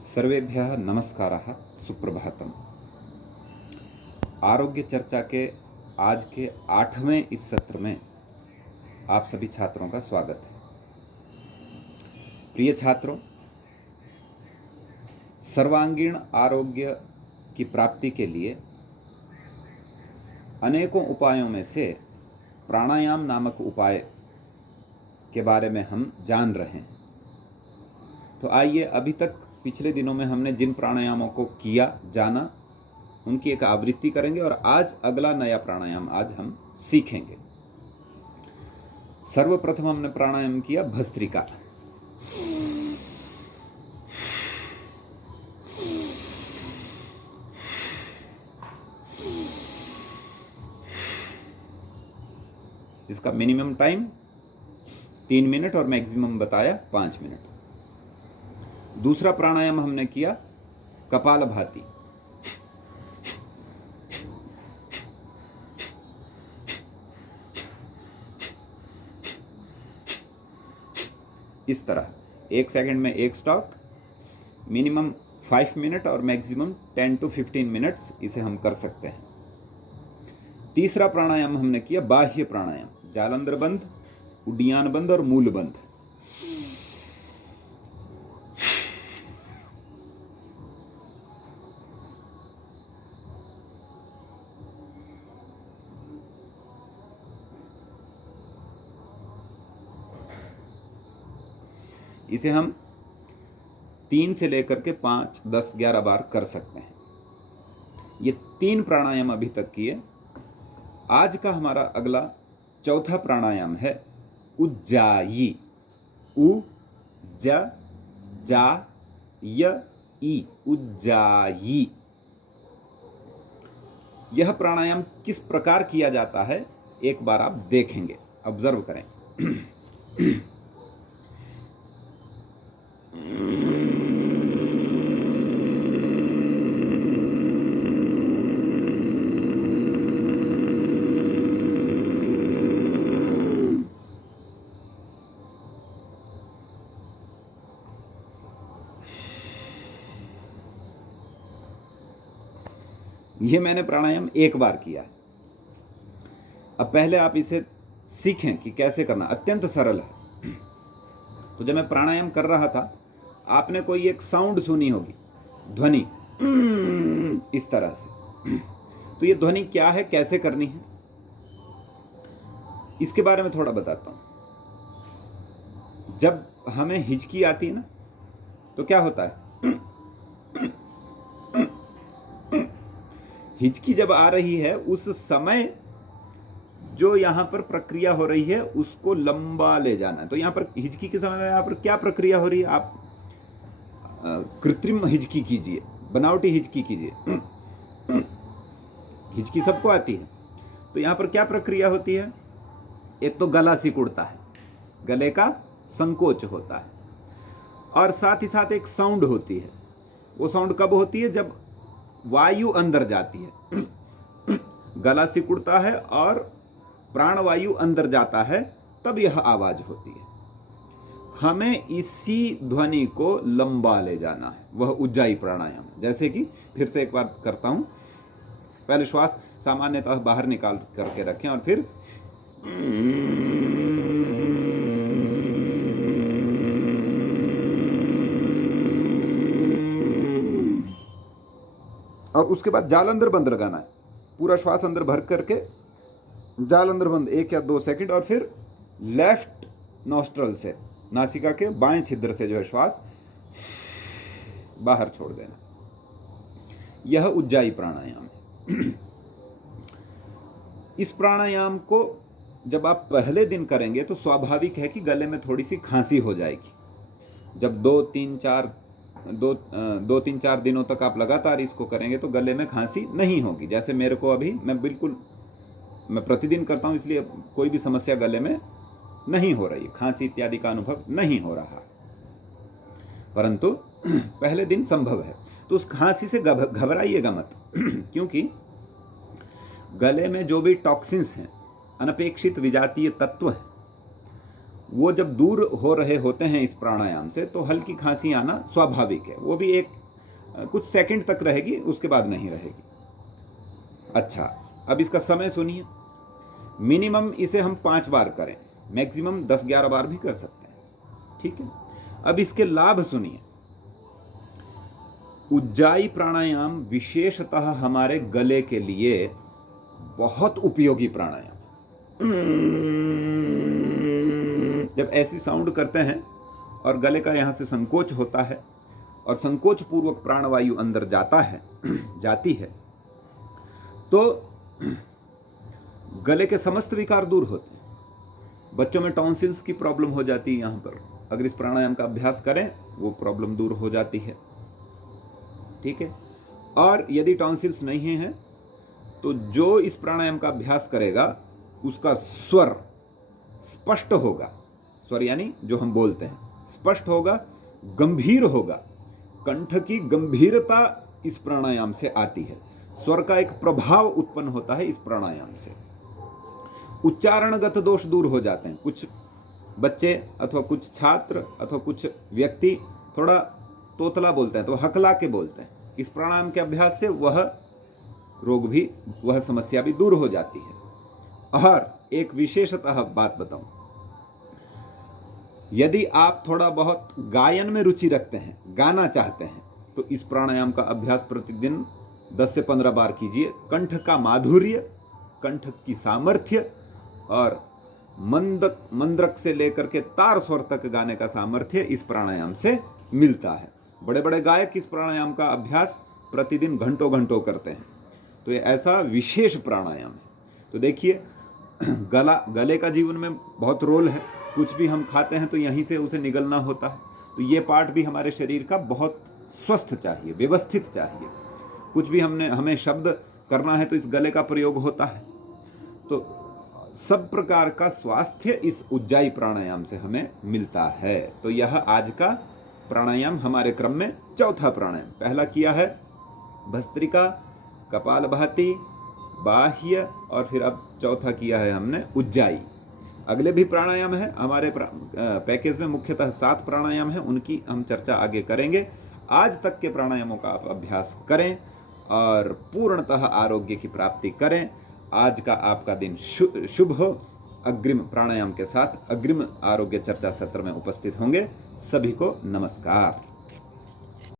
सर्वेभ्यः नमस्कारः, सुप्रभातम। आरोग्य चर्चा के आज के 8वें इस सत्र में आप सभी छात्रों का स्वागत है। प्रिय छात्रों, सर्वांगीण आरोग्य की प्राप्ति के लिए अनेकों उपायों में से प्राणायाम नामक उपाय के बारे में हम जान रहे हैं। तो आइए, अभी तक पिछले दिनों में हमने जिन प्राणायामों को किया जाना, उनकी एक आवृत्ति करेंगे और आज अगला नया प्राणायाम आज हम सीखेंगे। सर्वप्रथम हमने प्राणायाम किया भस्त्रिका। जिसका मिनिमम टाइम 3 मिनट और मैक्सिमम बताया 5 मिनट। दूसरा प्राणायाम हमने किया कपालभाति। इस तरह 1 सेकंड में 1 स्टॉक, मिनिमम 5 मिनट और मैक्सिमम 10 to 15 मिनट्स इसे हम कर सकते हैं। तीसरा प्राणायाम हमने किया बाह्य प्राणायाम, जालंधर बंध, उड्डीयान बंध और मूल बंध। इसे हम 3 से लेकर के 5, 10, 11 बार कर सकते हैं। ये 3 प्राणायाम अभी तक किए। आज का हमारा अगला चौथा प्राणायाम है उज्जायी। उ ज जा य ई, उज्जायी। यह प्राणायाम किस प्रकार किया जाता है एक बार आप देखेंगे, ऑब्जर्व करें। यह मैंने प्राणायाम 1 बार किया। अब पहले आप इसे सीखें कि कैसे करना। अत्यंत सरल है। तो जब मैं प्राणायाम कर रहा था, आपने कोई एक साउंड सुनी होगी, ध्वनि, इस तरह से। तो ये ध्वनि क्या है, कैसे करनी है, इसके बारे में थोड़ा बताता हूं। जब हमें हिचकी आती है ना, तो क्या होता है, हिचकी जब आ रही है उस समय जो यहाँ पर प्रक्रिया हो रही है उसको लंबा ले जाना है। तो यहाँ पर हिचकी के समय में यहाँ पर क्या प्रक्रिया हो रही है, आप कृत्रिम हिचकी कीजिए, बनावटी हिचकी कीजिए। हिचकी सबको आती है। तो यहाँ पर क्या प्रक्रिया होती है, एक तो गला सिकुड़ता है, गले का संकोच होता है, और साथ ही साथ एक साउंड होती है। वो साउंड कब होती है, जब वायु अंदर जाती है, गला सिकुड़ता है और प्राणवायु अंदर जाता है, तब यह आवाज होती है। हमें इसी ध्वनि को लंबा ले जाना है, वह उज्जाई प्राणायाम है। जैसे कि फिर से एक बार करता हूं। पहले श्वास सामान्यतः बाहर निकाल करके रखें और फिर और उसके बाद जालंधर बंद लगाना है। पूरा श्वास अंदर भर करके जालंधर बंद 1 या 2 सेकंड, और फिर लेफ्ट नॉस्ट्रल से, नासिका के बाएं छिद्र से जो है श्वास बाहर छोड़ देना। यह उज्जाई प्राणायाम है। इस प्राणायाम को जब आप पहले दिन करेंगे तो स्वाभाविक है कि गले में थोड़ी सी खांसी हो जाएगी। जब 2-3-4 दिनों तक आप लगातार इसको करेंगे तो गले में खांसी नहीं होगी। जैसे मेरे को अभी, मैं प्रतिदिन करता हूं, इसलिए कोई भी समस्या गले में नहीं हो रही, खांसी इत्यादि का अनुभव नहीं हो रहा। परंतु पहले दिन संभव है, तो उस खांसी से घबराइएगा मत। क्योंकि गले में जो भी टॉक्सिन्स हैं, अनपेक्षित विजातीय तत्व हैं, वो जब दूर हो रहे होते हैं इस प्राणायाम से, तो हल्की खांसी आना स्वाभाविक है। वो भी एक कुछ सेकंड तक रहेगी, उसके बाद नहीं रहेगी। अच्छा, अब इसका समय सुनिए। मिनिमम इसे हम 5 बार करें, मैक्सिमम 10-11 बार भी कर सकते हैं, ठीक है। अब इसके लाभ सुनिए। उज्जाई प्राणायाम विशेषतः हमारे गले के लिए बहुत उपयोगी प्राणायाम। जब ऐसी साउंड करते हैं और गले का यहाँ से संकोच होता है और संकोच पूर्वक प्राणवायु अंदर जाता है जाती है, तो गले के समस्त विकार दूर होते हैं। बच्चों में टॉन्सिल्स की प्रॉब्लम हो जाती है, यहाँ पर अगर इस प्राणायाम का अभ्यास करें वो प्रॉब्लम दूर हो जाती है, ठीक है। और यदि टॉन्सिल्स नहीं है तो जो इस प्राणायाम का अभ्यास करेगा उसका स्वर स्पष्ट होगा। स्वर यानी जो हम बोलते हैं स्पष्ट होगा, गंभीर होगा। कंठ की गंभीरता इस प्राणायाम से आती है। स्वर का एक प्रभाव उत्पन्न होता है इस प्राणायाम से। उच्चारणगत दोष दूर हो जाते हैं। कुछ बच्चे अथवा कुछ छात्र अथवा कुछ व्यक्ति थोड़ा तोतला बोलते हैं, तो हकला के बोलते हैं। इस प्राणायाम के अभ्यास से वह रोग भी, वह समस्या भी दूर हो जाती है। और एक विशेषतः बात बताऊं, यदि आप थोड़ा बहुत गायन में रुचि रखते हैं, गाना चाहते हैं, तो इस प्राणायाम का अभ्यास प्रतिदिन 10 से 15 बार कीजिए। कंठ का माधुर्य, कंठ की सामर्थ्य और मंद्रक से लेकर के तार स्वर तक गाने का सामर्थ्य इस प्राणायाम से मिलता है। बड़े बड़े गायक इस प्राणायाम का अभ्यास प्रतिदिन घंटों घंटों करते हैं। तो ये ऐसा विशेष प्राणायाम है। तो देखिए, गले का जीवन में बहुत रोल है। कुछ भी हम खाते हैं तो यहीं से उसे निगलना होता है। तो ये पार्ट भी हमारे शरीर का बहुत स्वस्थ चाहिए, व्यवस्थित चाहिए। कुछ भी हमें शब्द करना है तो इस गले का प्रयोग होता है। तो सब प्रकार का स्वास्थ्य इस उज्जाई प्राणायाम से हमें मिलता है। तो यह आज का प्राणायाम हमारे क्रम में चौथा प्राणायाम। पहला किया है भस्त्रिका, कपालभाति, बाह्य, और फिर अब चौथा किया है हमने उज्जाई। अगले भी प्राणायाम है हमारे पैकेज में। मुख्यतः 7 प्राणायाम है, उनकी हम चर्चा आगे करेंगे। आज तक के प्राणायामों का आप अभ्यास करें और पूर्णतः आरोग्य की प्राप्ति करें। आज का आपका दिन शुभ हो। अग्रिम प्राणायाम के साथ अग्रिम आरोग्य चर्चा सत्र में उपस्थित होंगे। सभी को नमस्कार।